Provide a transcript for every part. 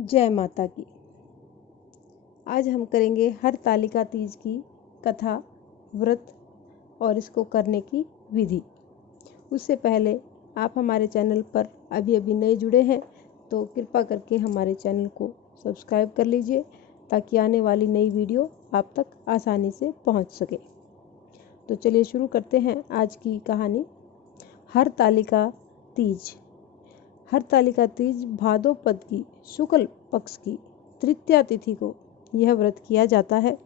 जय माता की। आज हम करेंगे हरतालिका तीज की कथा, व्रत और इसको करने की विधि। उससे पहले आप हमारे चैनल पर अभी नए जुड़े हैं तो कृपा करके हमारे चैनल को सब्सक्राइब कर लीजिए ताकि आने वाली नई वीडियो आप तक आसानी से पहुंच सके। तो चलिए शुरू करते हैं आज की कहानी। हरतालिका तीज। हरतालिका तीज भादो पद की शुक्ल पक्ष की तृतीया तिथि को यह व्रत किया जाता है।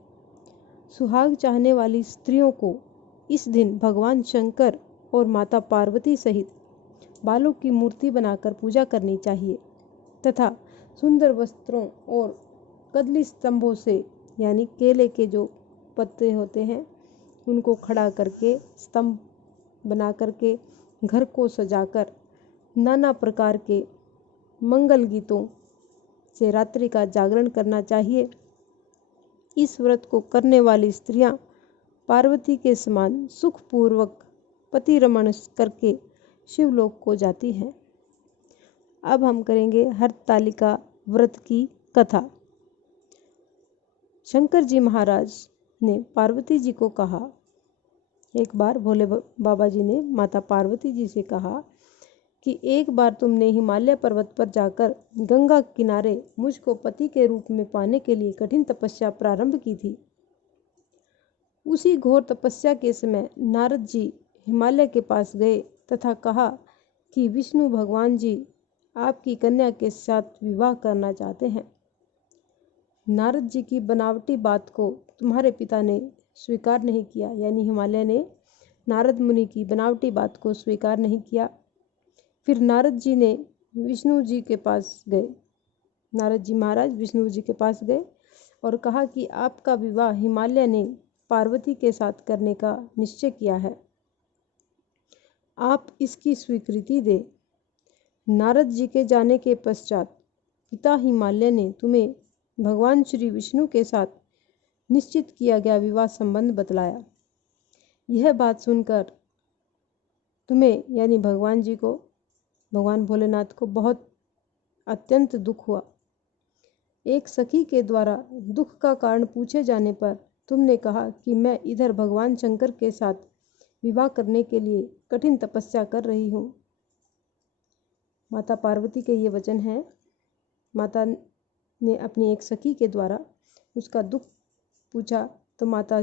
सुहाग चाहने वाली स्त्रियों को इस दिन भगवान शंकर और माता पार्वती सहित बालों की मूर्ति बनाकर पूजा करनी चाहिए तथा सुंदर वस्त्रों और कदली स्तंभों से यानी केले के जो पत्ते होते हैं उनको खड़ा करके स्तंभ बना करके घर को सजाकर नाना प्रकार के मंगल गीतों से रात्रि का जागरण करना चाहिए। इस व्रत को करने वाली स्त्रियां पार्वती के समान सुखपूर्वक पति रमण करके शिवलोक को जाती हैं। अब हम करेंगे हरतालिका व्रत की कथा। शंकर जी महाराज ने पार्वती जी को कहा, एक बार भोले बाबा जी ने माता पार्वती जी से कहा कि एक बार तुमने हिमालय पर्वत पर जाकर गंगा किनारे मुझको पति के रूप में पाने के लिए कठिन तपस्या प्रारंभ की थी। उसी घोर तपस्या के समय नारद जी हिमालय के पास गए तथा कहा कि विष्णु भगवान जी आपकी कन्या के साथ विवाह करना चाहते हैं। नारद जी की बनावटी बात को तुम्हारे पिता ने स्वीकार नहीं किया, यानी हिमालय ने नारद मुनि की बनावटी बात को स्वीकार नहीं किया। फिर नारद जी ने विष्णु जी के पास गए। नारद जी महाराज विष्णु जी के पास गए और कहा कि आपका विवाह हिमालय ने पार्वती के साथ करने का निश्चय किया है, आप इसकी स्वीकृति दे। नारद जी के जाने के पश्चात पिता हिमालय ने तुम्हें भगवान श्री विष्णु के साथ निश्चित किया गया विवाह संबंध बतलाया। यह बात सुनकर तुम्हें यानी भगवान जी को, भगवान भोलेनाथ को बहुत अत्यंत दुख हुआ। एक सखी के द्वारा दुख का कारण पूछे जाने पर तुमने कहा कि मैं इधर भगवान शंकर के साथ विवाह करने के लिए कठिन तपस्या कर रही हूँ। माता पार्वती के ये वचन हैं। माता ने अपनी एक सखी के द्वारा उसका दुख पूछा तो माता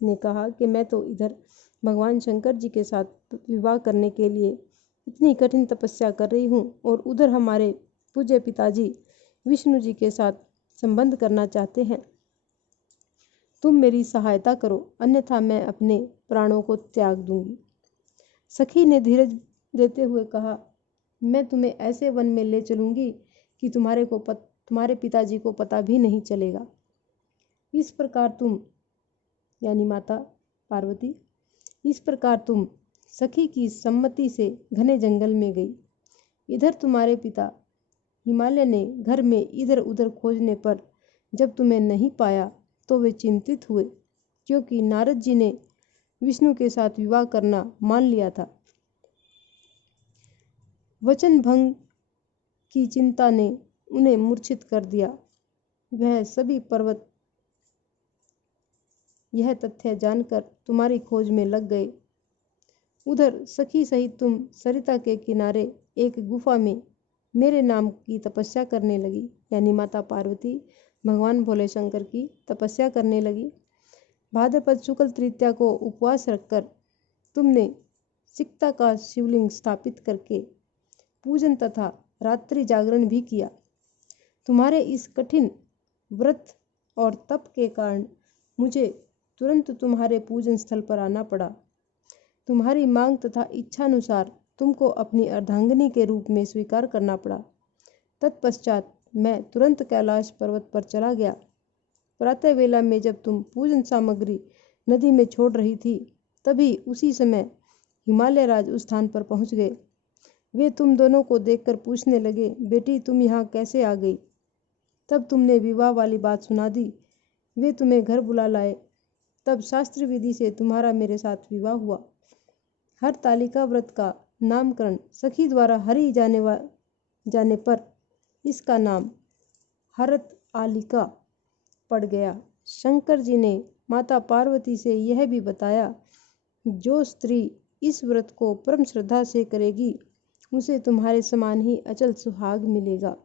ने कहा कि मैं तो इधर भगवान शंकर जी के साथ विवाह करने के लिए इतनी कठिन तपस्या कर रही हूँ और उधर हमारे पूज्य पिताजी विष्णु जी के साथ संबंध करना चाहते हैं। तुम मेरी सहायता करो, अन्यथा मैं अपने प्राणों को त्याग दूंगी। सखी ने धीरज देते हुए कहा, मैं तुम्हें ऐसे वन में ले चलूंगी कि तुम्हारे पिताजी को पता भी नहीं चलेगा। इस प्रकार तुम यानी माता पार्वती, इस प्रकार तुम सखी की सम्मति से घने जंगल में गई। इधर तुम्हारे पिता हिमालय ने घर में इधर उधर खोजने पर जब तुम्हें नहीं पाया तो वे चिंतित हुए, क्योंकि नारद जी ने विष्णु के साथ विवाह करना मान लिया था। वचन भंग की चिंता ने उन्हें मूर्छित कर दिया। वह सभी पर्वत यह तथ्य जानकर तुम्हारी खोज में लग गए। उधर सखी सहित तुम सरिता के किनारे एक गुफा में मेरे नाम की तपस्या करने लगी, यानी माता पार्वती भगवान भोले शंकर की तपस्या करने लगी। भाद्रपद शुक्ल तृतीया को उपवास रखकर तुमने सिकता का शिवलिंग स्थापित करके पूजन तथा रात्रि जागरण भी किया। तुम्हारे इस कठिन व्रत और तप के कारण मुझे तुरंत तुम्हारे पूजन स्थल पर आना पड़ा। तुम्हारी मांग तथा इच्छानुसार तुमको अपनी अर्धांगिनी के रूप में स्वीकार करना पड़ा। तत्पश्चात मैं तुरंत कैलाश पर्वत पर चला गया। प्रातः वेला में जब तुम पूजन सामग्री नदी में छोड़ रही थी, तभी उसी समय हिमालय राज उस स्थान पर पहुंच गए। वे तुम दोनों को देखकर पूछने लगे, बेटी तुम यहाँ कैसे आ गई? तब तुमने विवाह वाली बात सुना दी। वे तुम्हें घर बुला लाए। तब शास्त्र विधि से तुम्हारा मेरे साथ विवाह हुआ। हरतालिका व्रत का नामकरण सखी द्वारा हरि जाने पर इसका नाम हरत आलिका पड़ गया। शंकर जी ने माता पार्वती से यह भी बताया, जो स्त्री इस व्रत को परम श्रद्धा से करेगी उसे तुम्हारे समान ही अचल सुहाग मिलेगा।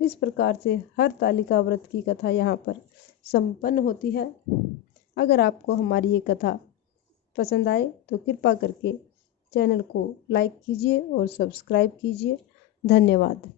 इस प्रकार से हरतालिका व्रत की कथा यहाँ पर संपन्न होती है। अगर आपको हमारी ये कथा पसंद आए तो कृपा करके चैनल को लाइक कीजिए और सब्सक्राइब कीजिए। धन्यवाद।